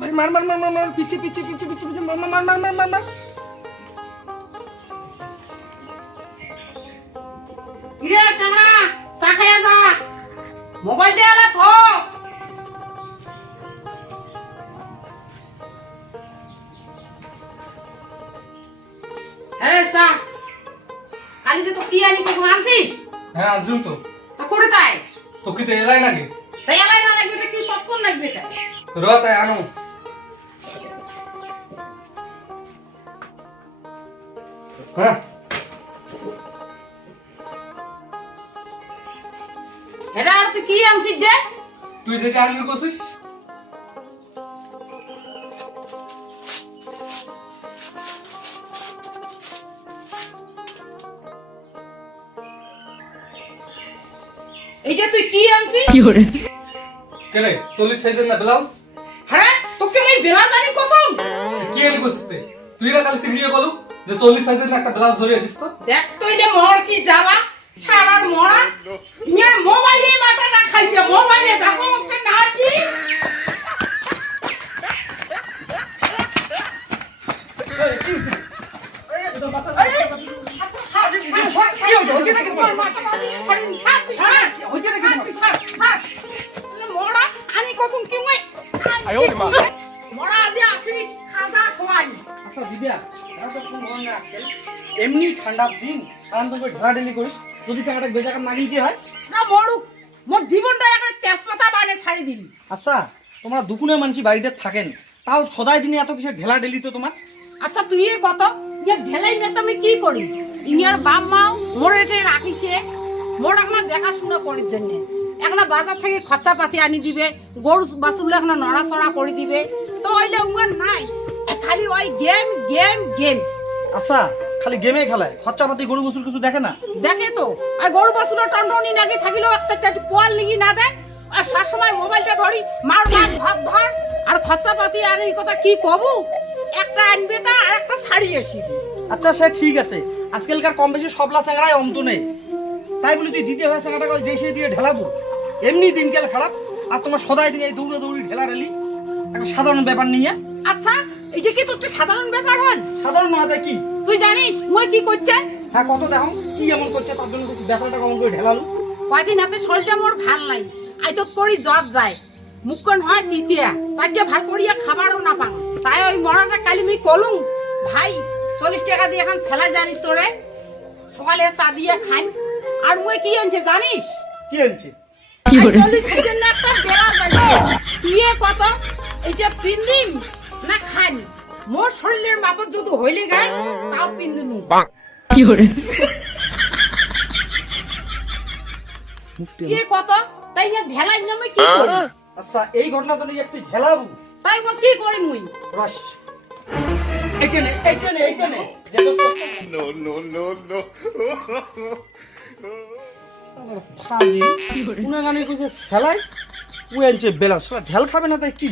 ভাই মার মার মার মার মার পিছে পিছে পিছে পিছে পিছে মার মার মার মার মার মার। কিরে চামড়া চা খাইয়া যা, মোবাইলটা এলা থ। হ্যাঁ চা কালি যে তো কি আনি কখন আনছিস? হ্যাঁ আনছুন তো। করে তাই তো কি তো এলাই নাকি? তাই এলাই না লাগবে তো কি কখন লাগবে তাই? রতাই আনো। হ্যাঁ এটা আর তুই কি আনছিস রে? তুই যে কাজ করছিস এইটা তুই কি আনছিস? কেলে 40 সাইজের না ব্লাউজ? হ্যাঁ তোকে আমি বেলা জানি কসম। কি এলি করছিস তুই না কাল সিভিয়ে বলু যে 40 সাইজের একটা ব্লাউজ ধরে আসিস তো? দেখ তুই যে মোর কি জ্বালা সারার মোড়া নিয়ে মোবাইলে মাথা না খাইছে, মোবাইলে দেখো একটা নাচি। মোড়া আনি কসম কি মই মোড়া আজি আসিস খাজা খোয়াই। আচ্ছা দিব্যা এটা তো কোনো মন না রাখছে এমনি ঠান্ডার দিন আনন্দ করে ঢালাঢালি করিস যদি সেটা বেজাকার নাগিল কি হয় না মরুক, মোর জীবনটা একটা তেজপাতা বানে ছাড়ি দিলি। আচ্ছা তোমরা দুকুনে মানছি বাড়িতে থাকেন তাও সদাই দিনে এত কিছু ঢেলাঢেলি তো তোমার আচ্ছা তুই এ কত ইয়ে ঢেলাই না আমি কি করি? ইনিয়ার বাপ মাও মোর এতে রাখিছে মোর এখন দেখাশোনা করার জন্য। এখন বাজার থেকে খরচা পাতি আনি দিবে, গরু বাছুরলে এখন নড়াচড়া করে দিবে, তো ওইলে উমার নাই, খালি ওই গেম গেম গেম। আচ্ছা খালি গেমে খেলায় খরচাপাতি গরু বসুর কিছু দেখে না? দেখে তো আর গরু বাছুরের টনটনি নাকি থাকিলেও একটা চারটি পোয়াল লিগি না দেয়, আর সবসময় মোবাইলটা ধরি মার মার ধর ধর, আর খরচা পাতি আনির কথা কি কবু, একটা আনবে তা আর একটা ছাড়ি আসিবে। আচ্ছা সে ঠিক আছে, আজকালকার কম বেশি সবলা চ্যাংড়ায় অন্ত নেই, তাই বলি তুই দ্বিতীয় ভাই চ্যাংড়াটা যে সে দিয়ে ঢেলাবো? এমনি দিনকাল খারাপ আর তোমার সদাই দিন এই দৌড়ে দৌড়ি ঢেলা ঢেলি একটা সাধারণ ব্যাপার নিয়ে। আচ্ছা এটা কি তোর সাধারণ ব্যাপার হল? সাধারণ না হয় কি তুই জানিস মই কি করছে? হ্যাঁ কত দেখো কি এমন করছে তার জন্য কিছু ব্যাপারটা কেমন করে ঢেলালু? কয়দিন হাতে শরীরটা মোর ভাল নাই, আইতো করি জ্বর যায়, মুখখন হয় তিতিয়া, চারটে ভাত করিয়া খাবারও না পাং, তাই ওই মরাটা কালি আমি কলুম ভাই 40 টাকা দিয়ে এখন ছেলা জানিস তোরে সকালে চা দিয়ে খাই। আর মই কি আনছে জানিস? কি আনছে? 40 হাজার না একটা বেড়া যাইছে, তুই এ কত এইটা পিন্দিম না খাই? মোর শরীরের মাপত যদি হইলে গায় তাও পিন্দুনু। এ কত তাই না ঢেলাই নামে কি করি? আচ্ছা এই ঘটনা তো নিয়ে একটু ঢেলাবো, তাই মই কি করি মুই? রস এইটা নে যে তো No, no, no, no. Fuzzy কোন গানে কইছে খেলাই ও আনছে বেলা সারা ঢেল খাবে না তাই কি